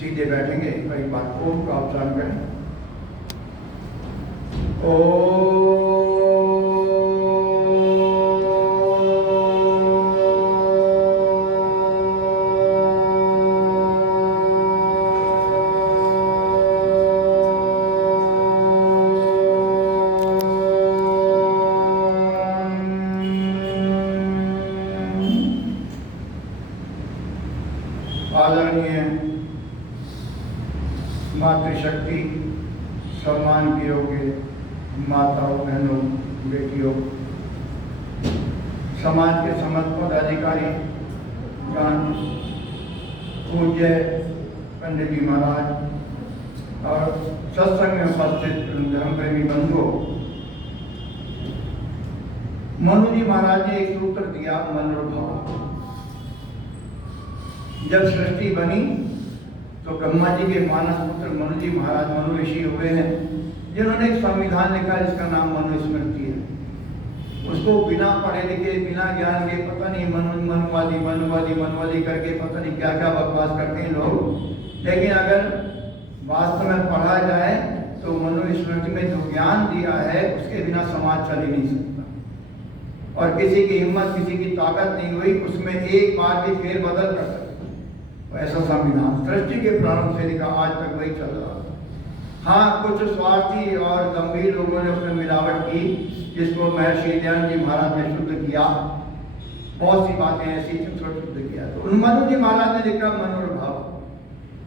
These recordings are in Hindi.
सीधे बैठेंगे और एक बार ओम का उच्चारण करें। ओ आदरणीय मातृशक्ति, सम्मान के योग्य माताओं, बहनों, बेटियों, समाज के समस्त पदाधिकारी, पूज्य पंडित जी महाराज और सत्संग में उपस्थित धर्म प्रेमी बंधुओं, मनु जी महाराज ने एक सूत्र दिया, मनोभाव। जब सृष्टि बनी तो ब्रह्मा जी के मानस पुत्र मनु जी महाराज मनु ऋषि हुए हैं, जिन्होंने एक संविधान लिखा जिसका नाम मनुस्मृति है। उसको बिना पढ़े लिखे, बिना ज्ञान के, पता नहीं मनुवादी करके पता नहीं क्या क्या बकवास करते हैं लोग। लेकिन अगर वास्तव में पढ़ा जाए तो मनुस्मृति में जो ज्ञान दिया है उसके बिना समाज चल ही नहीं सकता, और किसी की हिम्मत, किसी की ताकत नहीं हुई उसमें एक बार भी फेरबदल कर सकता। ऐसा संविधान सृष्टि के प्रारंभ से लेकर आज तक वही चल रहा है। हाँ, कुछ स्वार्थी और गंभीर लोगों ने उसमें मिलावट की, जिसको महर्षि दयानंद जी महाराज ने शुद्ध किया। बहुत सी बातें ऐसी शुद्ध किया। तो मनु जी महाराज ने लिखा मनोभाव।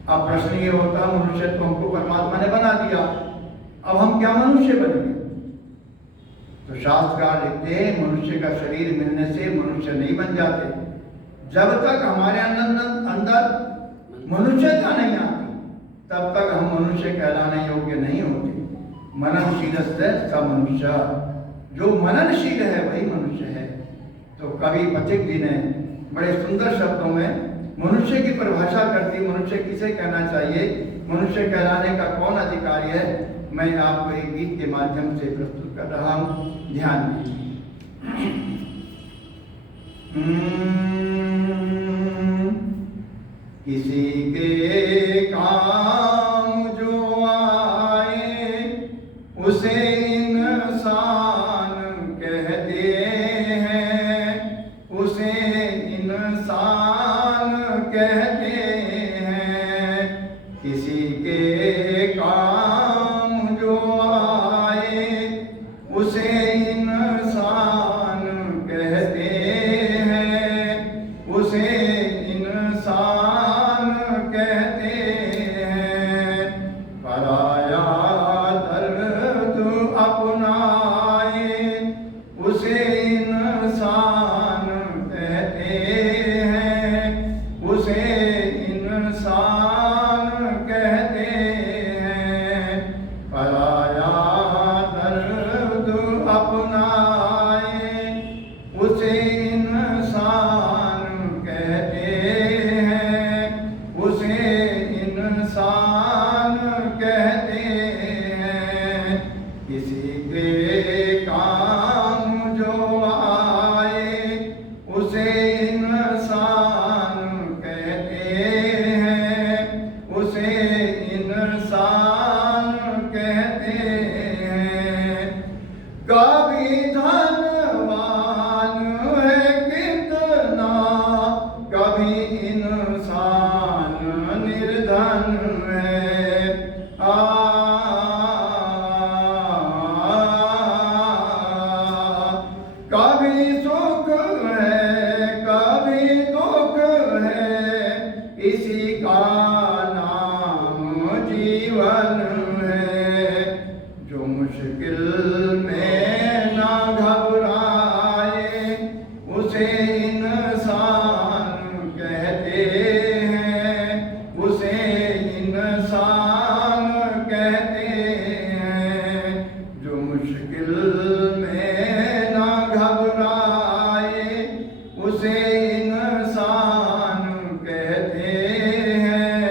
अब प्रश्न ये होता, मनुष्य तो हमको परमात्मा ने बना दिया, अब हम क्या मनुष्य बनेंगे? तो शास्त्रकार लिखते हैं, मनुष्य का शरीर मिलने से मनुष्य नहीं बन जाते। जब तक हमारे अंदर मनुष्यता नहीं आती तब तक हम मनुष्य कहलाने योग्य नहीं होते। मननशीलस्य स मनुष्य, जो मननशील है वही मनुष्य है। तो कवि पथिक जी ने बड़े सुंदर शब्दों में मनुष्य की परिभाषा करती, मनुष्य किसे कहना चाहिए, मनुष्य कहलाने का कौन अधिकारी है, मैं आपको एक गीत के माध्यम से प्रस्तुत कर रहा हूँ। ध्यान दीजिए। किसी के काम जो आए उसे इंसान कहते हैं, उसे इंसान कहते हैं। किसी के काम जो आए उसे इंसान कहते हैं, उसे इंसान कहते हैं। पराया दर्द अपनाए उसे इंसान कहते हैं, उसे इंसान कहते हैं। पराया दर्द अपनाए उसे इंसान कहते हैं, उसे इंसान कहते हैं। किसी के काम जो आए उसे इंसान कहते हैं, उसे इंसान कहते हैं। कभी धनवान है कितना, कभी इंसान निर्धन है। कभी सुख है, कभी दुख है, इसी का नाम जीवन है। जो मुश्किल में ना घबराए उसे इंसान कहते हैं, उसे इंसान कहते हैं। जो मुश्किल में ना घबराए उसे इंसान कहते हैं,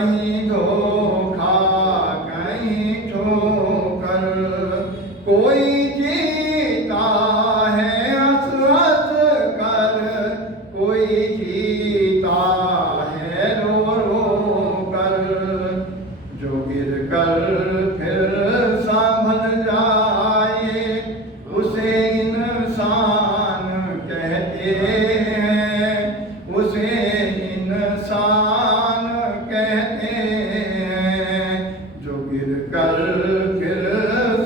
कहीं धोखा कहीं ठोकर, कोई जीता है हंस हंस कर, कोई जीता है रो रो कर। जो गिर कर फिर संभल जाए उसे इंसान कहते हैं, उसे इंसान कहते हैं। जो गिर कर फिर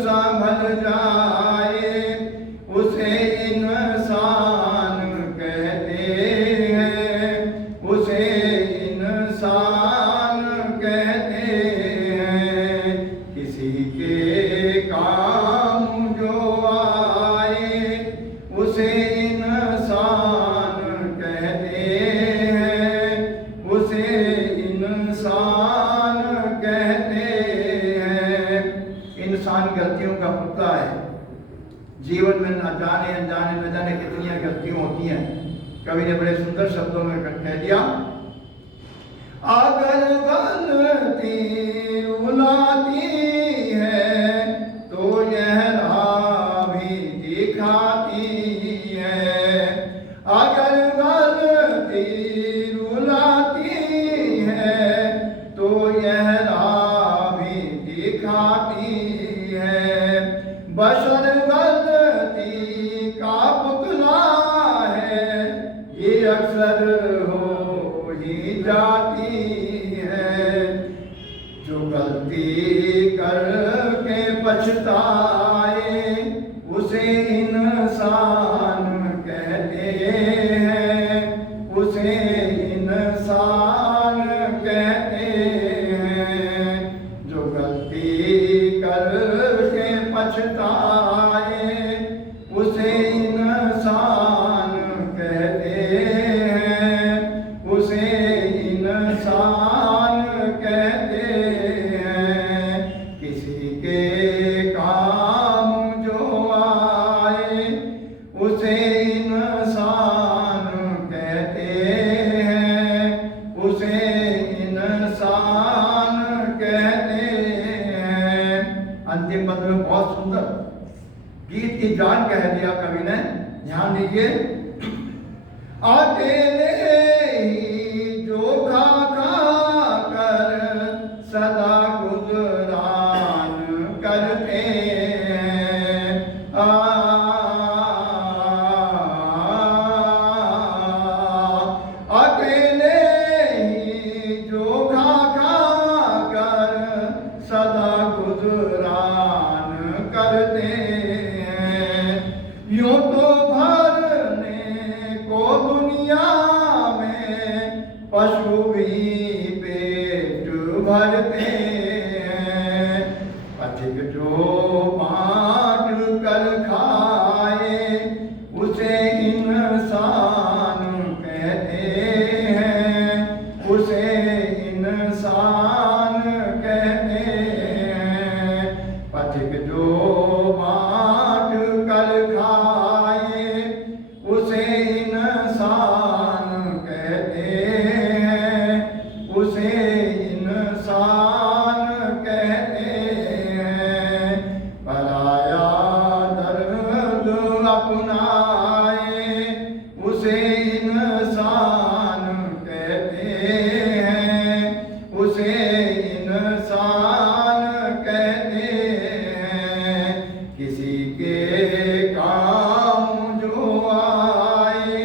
संभल जाए उसे इंसान कहते हैं, उसे इंसान कहते हैं। किसी के काम जो आए उसे इंसान कहते हैं, उसे इंसान कहते हैं। इंसान गलतियों का पुतला है। जीवन में न जाने अनजाने न जाने कितनी गलतियां होती हैं। कवि ने बड़े सुंदर शब्दों में कह दिया, अगर गलती रुलाती है तो यह राह भी दिखाती है। अगर गलती रुलाती है तो यह राह भी दिखाती है। बशर गलती का पुतला है, ये अक्सर हो ही जाती है। जो गलती करके पछताए उसे इंसान कहते हैं, उसे इंसान कहते हैं। जो गलती करके पछताए उसे इंसान कहते हैं, उसे इंसान कहते हैं। किसी के काम जो आए उसे इंसान कहते हैं, उसे इंसान कहते हैं। अंतिम पद में बहुत सुंदर गीत की जान कह दिया कवि ने। ध्यान दीजिए, अकेले ही जो खा खा कर सदा गुजरान करते हैं। अकेले ही जो खा खा कर सदा गुजरान करते हैं। यूं तो भरने को दुनिया में पशु भी पेट भरते हैं। अधिक जो बांट कर खाए उसे इंसान कहते हैं, उसे इंसान कहते हैं। अधिक जो बांट कर खाए उसे इंसान कहते हैं, उसे इंसान कहते हैं। पराया दर्द अपनाए उसे इंसान कहते हैं, उसे इंसान कहते हैं। किसी के काम जो आए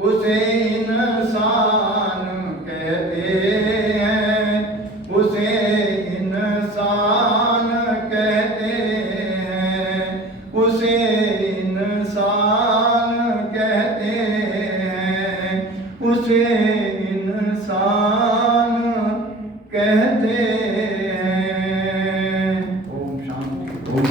उसे इंसान कहते हैं, उसे इंसान कहते हैं, उसे इंसान कहते हैं, उसे इंसान कहते हैं। ओम शांति। ओम